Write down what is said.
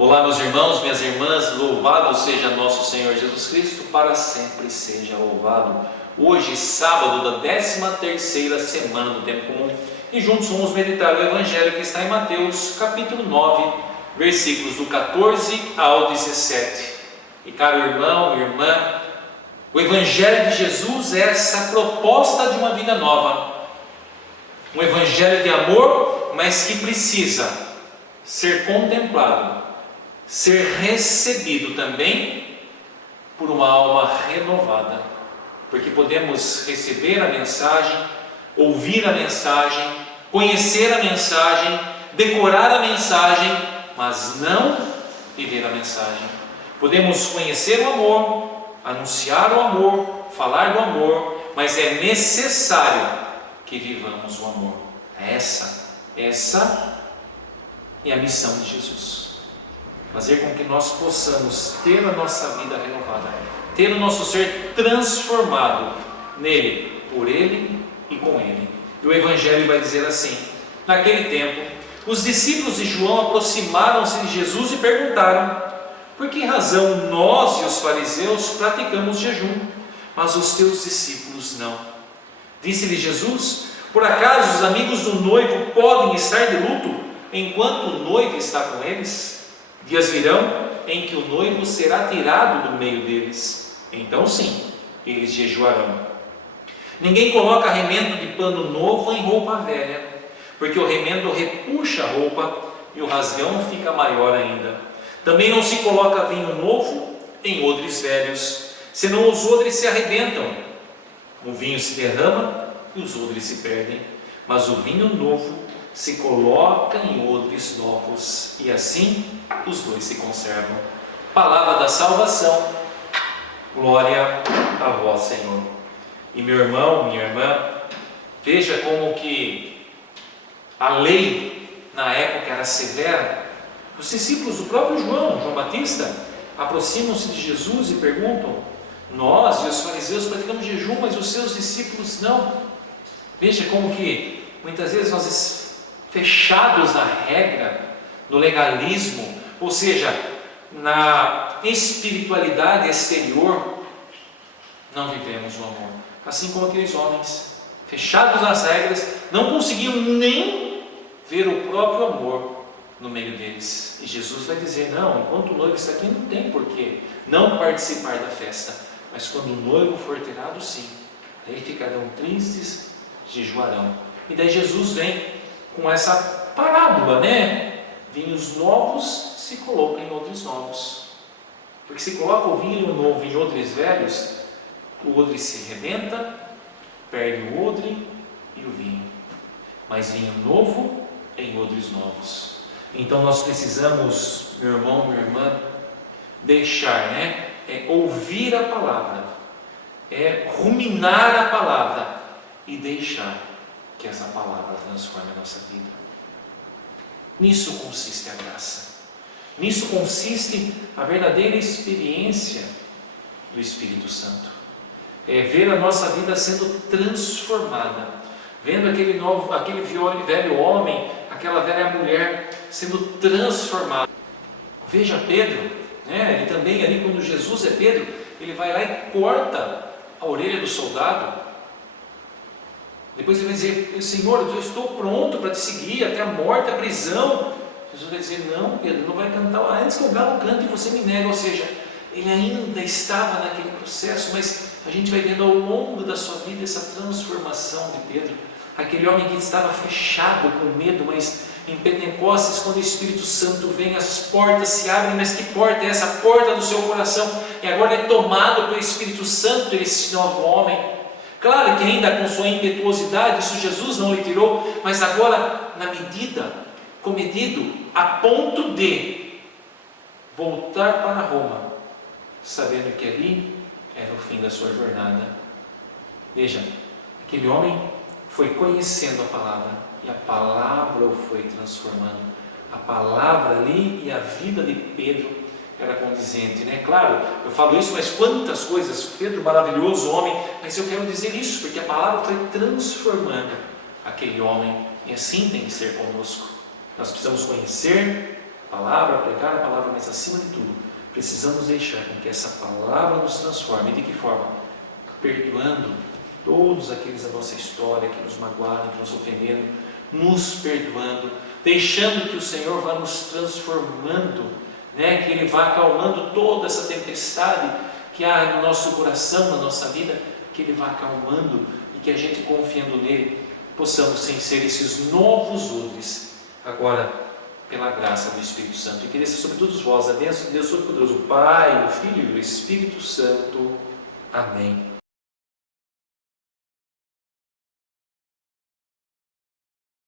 Olá, meus irmãos, minhas irmãs, louvado seja nosso Senhor Jesus Cristo, para sempre seja louvado. Hoje, sábado da 13ª semana do tempo comum, e juntos vamos meditar o Evangelho que está em Mateus, capítulo 9, versículos do 14 ao 17. E caro irmão, irmã, o Evangelho de Jesus é essa proposta de uma vida nova, um Evangelho de amor, mas que precisa ser contemplado, ser recebido também por uma alma renovada, porque podemos receber a mensagem, ouvir a mensagem, conhecer a mensagem, decorar a mensagem, mas não viver a mensagem. Podemos conhecer o amor, anunciar o amor, falar do amor, mas é necessário que vivamos o amor. Essa é a missão de Jesus. Fazer com que nós possamos ter a nossa vida renovada, ter o nosso ser transformado nele, por ele e com ele. E o Evangelho vai dizer assim: naquele tempo, os discípulos de João aproximaram-se de Jesus e perguntaram: por que razão nós e os fariseus praticamos jejum, mas os teus discípulos não? Disse-lhe Jesus: por acaso os amigos do noivo podem estar de luto enquanto o noivo está com eles? Dias virão em que o noivo será tirado do meio deles, então sim, eles jejuarão. Ninguém coloca remendo de pano novo em roupa velha, porque o remendo repuxa a roupa e o rasgão fica maior ainda. Também não se coloca vinho novo em odres velhos, senão os odres se arrebentam, o vinho se derrama e os odres se perdem, mas o vinho novo se coloca em odres novos, e assim os dois se conservam. Palavra da salvação, glória a vós, Senhor. E meu irmão, minha irmã, veja como que a lei na época era severa. Os discípulos do próprio João Batista, aproximam-se de Jesus e perguntam: nós e os fariseus praticamos jejum, mas os seus discípulos não. Veja como que muitas vezes nós fechados na regra, no legalismo, ou seja, na espiritualidade exterior, não vivemos o amor. Assim como aqueles homens, fechados nas regras, não conseguiam nem ver o próprio amor no meio deles. E Jesus vai dizer: não, enquanto o noivo está aqui, não tem porquê não participar da festa, mas quando o noivo for tirado, sim, daí ficarão tristes, jejuarão. E daí Jesus vem com essa parábola, vinhos novos se colocam em odres novos, porque se coloca o vinho novo em odres velhos, o odre se rebenta, perde o odre e o vinho, mas vinho novo em odres novos. Então nós precisamos, meu irmão, minha irmã, deixar, ouvir a palavra, ruminar a palavra e deixar que essa palavra transforme a nossa vida. Nisso consiste a graça, nisso consiste a verdadeira experiência do Espírito Santo, é ver a nossa vida sendo transformada, vendo aquele velho homem, aquela velha mulher sendo transformada. Veja Pedro, ele também ali, quando Jesus é Pedro, ele vai lá e corta a orelha do soldado. Depois ele vai dizer: Senhor, eu estou pronto para te seguir até a morte, a prisão. Jesus vai dizer: não, Pedro, não vai cantar antes que o galo cante e você me nega. Ou seja, ele ainda estava naquele processo, mas a gente vai vendo ao longo da sua vida essa transformação de Pedro, aquele homem que estava fechado com medo, mas em Pentecostes, quando o Espírito Santo vem, as portas se abrem. Mas que porta é essa? A porta do seu coração, e agora é tomado pelo Espírito Santo esse novo homem. Claro que ainda com sua impetuosidade, isso Jesus não lhe tirou, mas agora na medida, comedido, a ponto de voltar para Roma, sabendo que ali era o fim da sua jornada. Veja, aquele homem foi conhecendo a palavra, e a palavra o foi transformando. A palavra ali e a vida de Pedro era condizente, Claro, eu falo isso, mas quantas coisas, Pedro, maravilhoso homem, mas eu quero dizer isso, porque a palavra foi transformando aquele homem, e assim tem que ser conosco. Nós precisamos conhecer, palavra, pregar a palavra, mas acima de tudo, precisamos deixar com que essa palavra nos transforme. De que forma? Perdoando todos aqueles da nossa história que nos magoaram, que nos ofenderam, nos perdoando, deixando que o Senhor vá nos transformando, né? Que Ele vá acalmando toda essa tempestade que há no nosso coração, na nossa vida, que Ele vá acalmando e que a gente, confiando nele, possamos ser esses novos odres, agora pela graça do Espírito Santo. E que desça sobre todos vós a bênção de Deus Todo-Poderoso, o Pai, o Filho e o Espírito Santo. Amém.